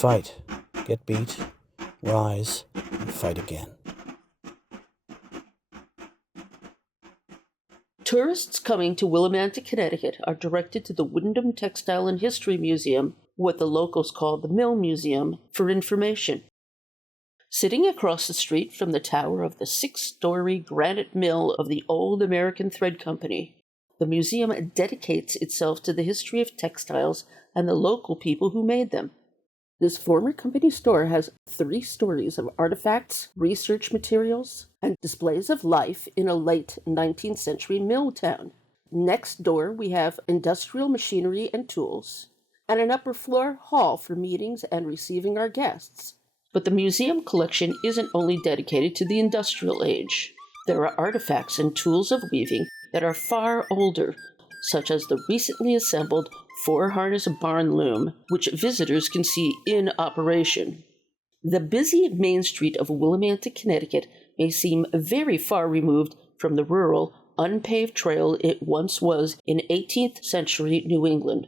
fight, get beat, rise, and fight again. Tourists coming to Willimantic, Connecticut are directed to the Windham Textile and History Museum, what the locals call the Mill Museum, for information. Sitting across the street from the tower of the 6-story granite mill of the Old American Thread Company, the museum dedicates itself to the history of textiles and the local people who made them. This former company store has 3 stories of artifacts, research materials, and displays of life in a late 19th century mill town. Next door, we have industrial machinery and tools, and an upper floor hall for meetings and receiving our guests. But the museum collection isn't only dedicated to the industrial age. There are artifacts and tools of weaving that are far older, such as the recently assembled 4-harness barn loom, which visitors can see in operation. The busy main street of Willimantic, Connecticut may seem very far removed from the rural, unpaved trail it once was in 18th century New England.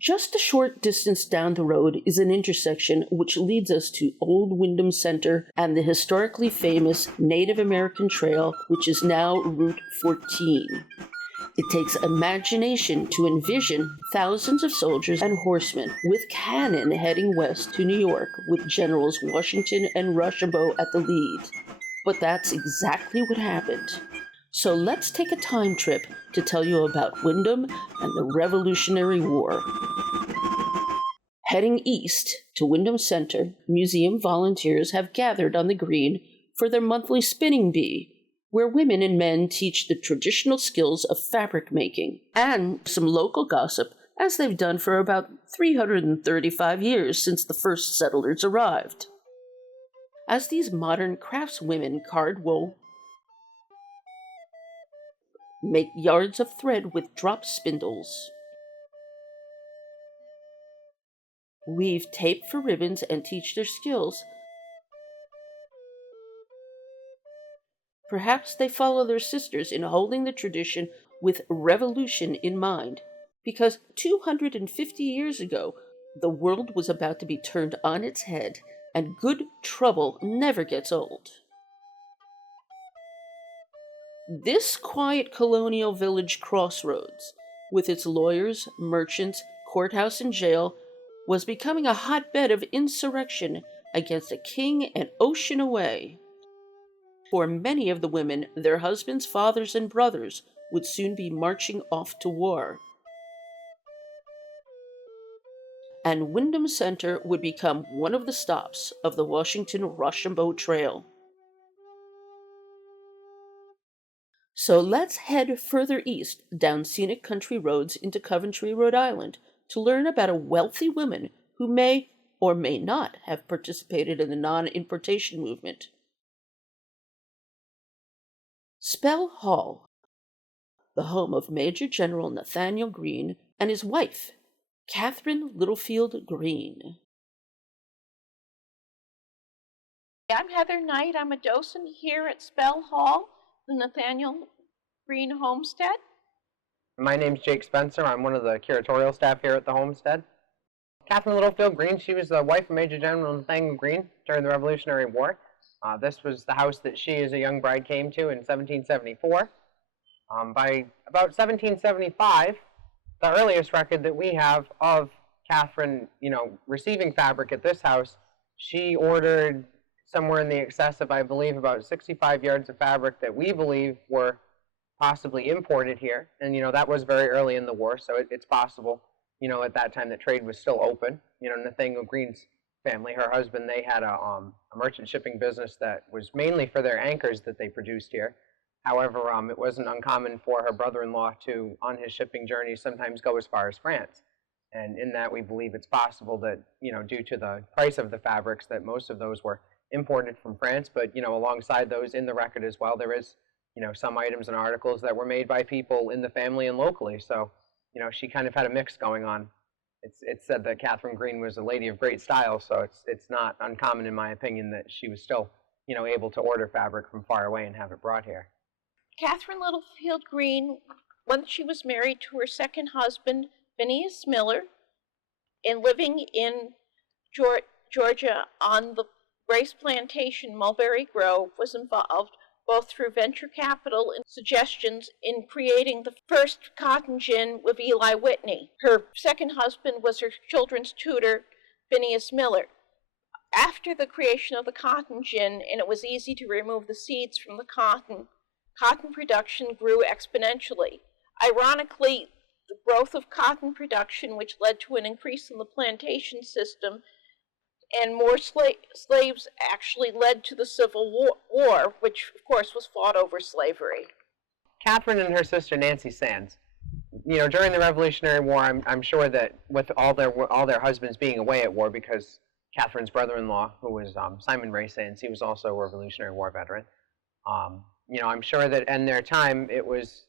Just a short distance down the road is an intersection which leads us to Old Windham Center and the historically famous Native American Trail, which is now Route 14. It takes imagination to envision thousands of soldiers and horsemen with cannon heading west to New York with Generals Washington and Rochambeau at the lead. But that's exactly what happened. So let's take a time trip to tell you about Windham and the Revolutionary War. Heading east to Windham Center, museum volunteers have gathered on the Greene for their monthly spinning bee, where women and men teach the traditional skills of fabric making, and some local gossip, as they've done for about 335 years since the first settlers arrived. As these modern craftswomen card wool, make yards of thread with drop spindles, weave tape for ribbons, and teach their skills, perhaps they follow their sisters in holding the tradition with revolution in mind, because 250 years ago, the world was about to be turned on its head, and good trouble never gets old. This quiet colonial village crossroads, with its lawyers, merchants, courthouse, and jail, was becoming a hotbed of insurrection against a king an ocean away. For many of the women, their husbands, fathers, and brothers would soon be marching off to war. And Windham Center would become one of the stops of the Washington-Rochambeau Trail. So let's head further east down scenic country roads into Coventry, Rhode Island, to learn about a wealthy woman who may or may not have participated in the non-importation movement. Spell Hall, the home of Major General Nathaniel Greene and his wife, Catherine Littlefield Greene. I'm Heather Knight. I'm a docent here at Spell Hall, the Nathaniel Greene Homestead. My name's Jake Spencer. I'm one of the curatorial staff here at the homestead. Catherine Littlefield Greene, she was the wife of Major General Nathaniel Greene during the Revolutionary War. This was the house that she as a young bride came to in 1774. By about 1775, the earliest record that we have of Catherine, receiving fabric at this house, she ordered somewhere in the excess of, I believe, about 65 yards of fabric that we believe were possibly imported here. And, that was very early in the war, so it's possible, at that time that trade was still open. Nathaniel Greene's family, her husband, they had a merchant shipping business that was mainly for their anchors that they produced here. However, it wasn't uncommon for her brother-in-law to, on his shipping journeys, sometimes go as far as France. And in that, we believe it's possible that, due to the price of the fabrics, that most of those were imported from France. But, alongside those in the record as well, there is, some items and articles that were made by people in the family and locally. So, she kind of had a mix going on. It's said that Catherine Greene was a lady of great style, so it's not uncommon, in my opinion, that she was still, able to order fabric from far away and have it brought here. Catherine Littlefield Greene, once she was married to her second husband, Phineas Miller, and living in Georgia on the rice plantation Mulberry Grove was involved both through venture capital and suggestions in creating the first cotton gin with Eli Whitney. Her second husband was her children's tutor, Phineas Miller. After the creation of the cotton gin, and it was easy to remove the seeds from the cotton production grew exponentially. Ironically, the growth of cotton production, which led to an increase in the plantation system, and more slaves actually led to the Civil War, which of course was fought over slavery. Catherine and her sister Nancy Sands, during the Revolutionary War, I'm sure that with all their husbands being away at war, because Catherine's brother-in-law, who was Simon Ray Sands, he was also a Revolutionary War veteran. I'm sure that in their time it was,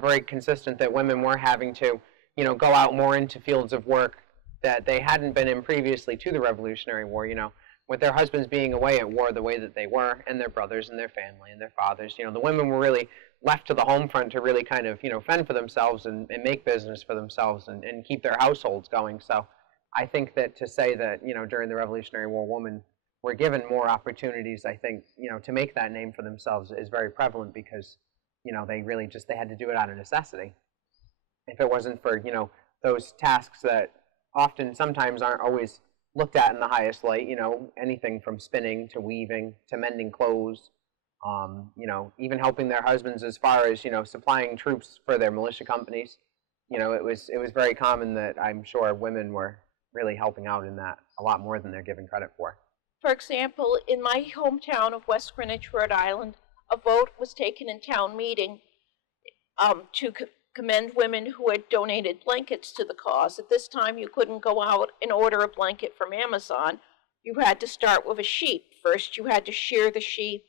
very consistent that women were having to, go out more into fields of work that they hadn't been in previously to the Revolutionary War, with their husbands being away at war the way that they were, and their brothers and their family and their fathers. The women were really left to the home front to really kind of, fend for themselves and make business for themselves and keep their households going. So I think that to say that, during the Revolutionary War, women were given more opportunities, I think, to make that name for themselves is very prevalent because, they had to do it out of necessity. If it wasn't for, those tasks that sometimes aren't always looked at in the highest light, anything from spinning to weaving to mending clothes, even helping their husbands as far as, supplying troops for their militia companies. It was very common that I'm sure women were really helping out in that a lot more than they're given credit for. For example, in my hometown of West Greenwich, Rhode Island, a vote was taken in town meeting to commend women who had donated blankets to the cause. At this time, you couldn't go out and order a blanket from Amazon. You had to start with a sheep. First, you had to shear the sheep,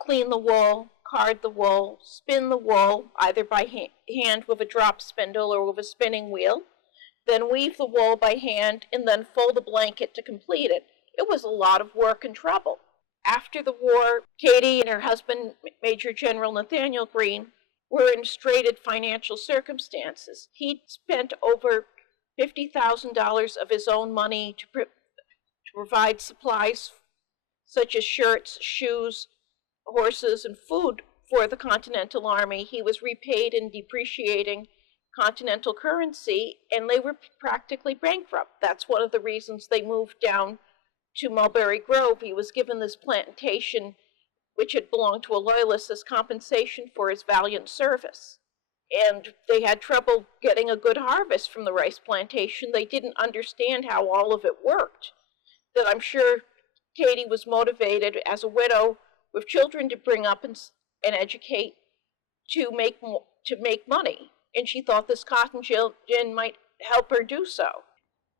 clean the wool, card the wool, spin the wool, either by hand with a drop spindle or with a spinning wheel, then weave the wool by hand, and then fold the blanket to complete it. It was a lot of work and trouble. After the war, Katie and her husband, Major General Nathaniel Greene, were in straitened financial circumstances. He'd spent over $50,000 of his own money to provide supplies such as shirts, shoes, horses, and food for the Continental Army. He was repaid in depreciating Continental currency, and they were practically bankrupt. That's one of the reasons they moved down to Mulberry Grove. He was given this plantation, which had belonged to a loyalist, as compensation for his valiant service. And they had trouble getting a good harvest from the rice plantation. They didn't understand how all of it worked. That I'm sure Katie was motivated as a widow with children to bring up and educate to make money. And she thought this cotton gin might help her do so.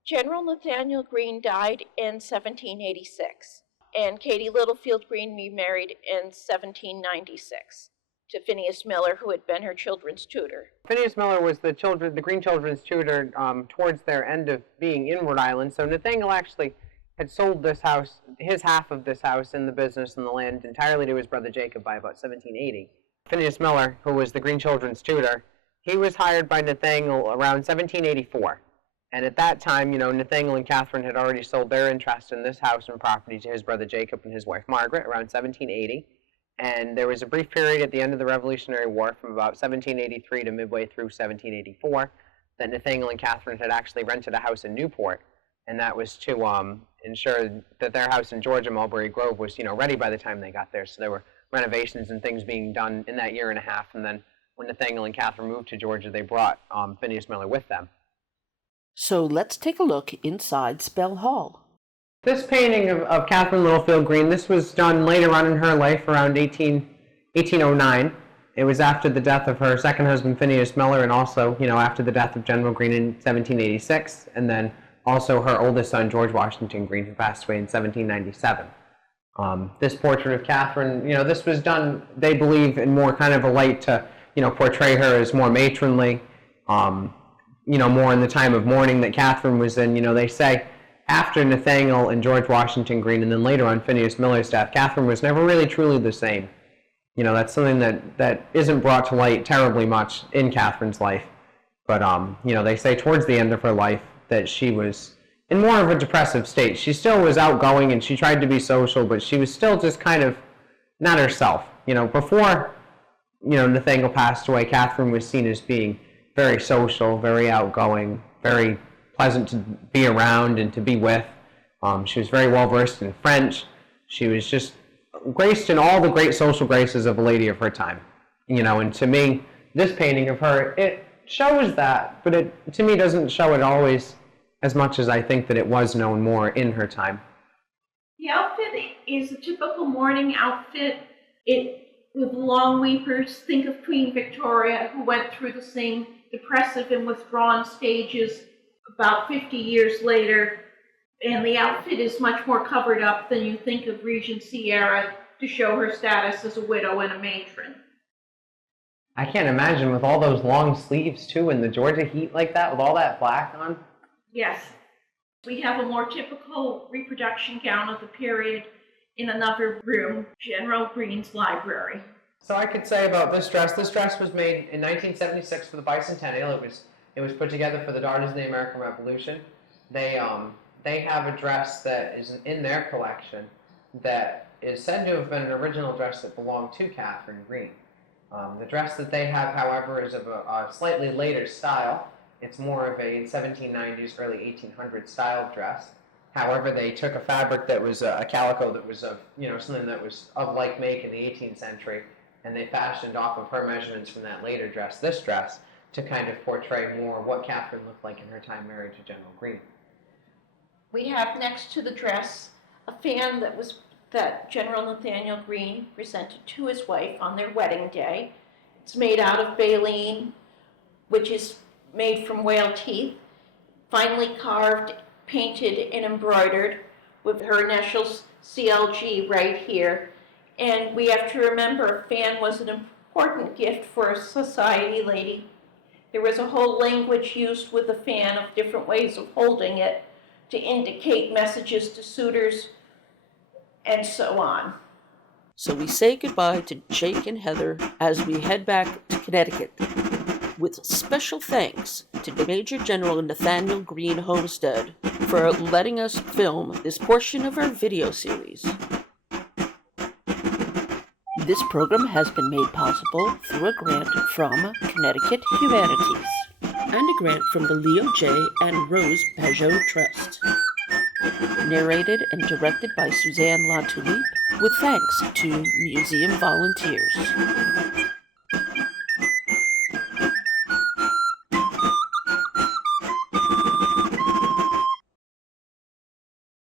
General Nathaniel Greene died in 1786, and Katie Littlefield Greene remarried in 1796 to Phineas Miller, who had been her children's tutor. Phineas Miller was the Greene children's tutor towards their end of being in Rhode Island. So Nathaniel actually had sold this house, his half of this house and the business and the land entirely to his brother Jacob by about 1780. Phineas Miller, who was the Greene children's tutor, he was hired by Nathaniel around 1784. And at that time, Nathaniel and Catherine had already sold their interest in this house and property to his brother Jacob and his wife Margaret around 1780. And there was a brief period at the end of the Revolutionary War from about 1783 to midway through 1784 that Nathaniel and Catherine had actually rented a house in Newport. And that was to ensure that their house in Georgia, Mulberry Grove, was, ready by the time they got there. So there were renovations and things being done in that year and a half. And then when Nathaniel and Catherine moved to Georgia, they brought Phineas Miller with them. So let's take a look inside Spell Hall. This painting of Catherine Littlefield Greene, this was done later on in her life, around 1809. It was after the death of her second husband, Phineas Miller, and also, after the death of General Greene in 1786, and then also her oldest son, George Washington Greene, who passed away in 1797. This portrait of Catherine, this was done, they believe, in more kind of a light to, portray her as more matronly, more in the time of mourning that Catherine was in. They say after Nathaniel and George Washington Greene, and then later on Phineas Miller's death, Catherine was never really truly the same. That's something that isn't brought to light terribly much in Catherine's life. But, they say towards the end of her life that she was, in more of a depressive state. She still was outgoing and she tried to be social, but she was still just kind of not herself. Before, Nathaniel passed away, Catherine was seen as being very social, very outgoing, very pleasant to be around and to be with. She was very well versed in French. She was just graced in all the great social graces of a lady of her time. And to me, this painting of her, it shows that, but it, to me, doesn't show it always as much as I think that it was known more in her time. The outfit is a typical mourning outfit. With long weepers. Think of Queen Victoria, who went through the same depressive and withdrawn stages about 50 years later. And the outfit is much more covered up than you think of Regency era to show her status as a widow and a matron. I can't imagine with all those long sleeves too in the Georgia heat like that with all that black on. Yes. We have a more typical reproduction gown of the period in another room, General Greene's library. So I could say about this dress was made in 1976 for the bicentennial. It was put together for the Daughters of the American Revolution. They have a dress that is in their collection that is said to have been an original dress that belonged to Catherine Greene. The dress that they have, however, is of a slightly later style. It's more of a 1790s, early 1800s style dress. However, they took a fabric that was a calico that was of, something that was of like make in the 18th century, and they fashioned off of her measurements from that later dress, this dress, to kind of portray more what Catherine looked like in her time married to General Greene. We have next to the dress a fan that General Nathaniel Greene presented to his wife on their wedding day. It's made out of baleen, which is made from whale teeth, finely carved, painted, and embroidered with her initials CLG right here. And we have to remember a fan was an important gift for a society lady. There was a whole language used with the fan of different ways of holding it to indicate messages to suitors and so on. So we say goodbye to Jake and Heather as we head back to Connecticut, with special thanks to Major General Nathaniel Greene Homestead for letting us film this portion of our video series. This program has been made possible through a grant from Connecticut Humanities and a grant from the Leo J. and Rose Pajot Trust. Narrated and directed by Suzanne Latulippe, with thanks to museum volunteers.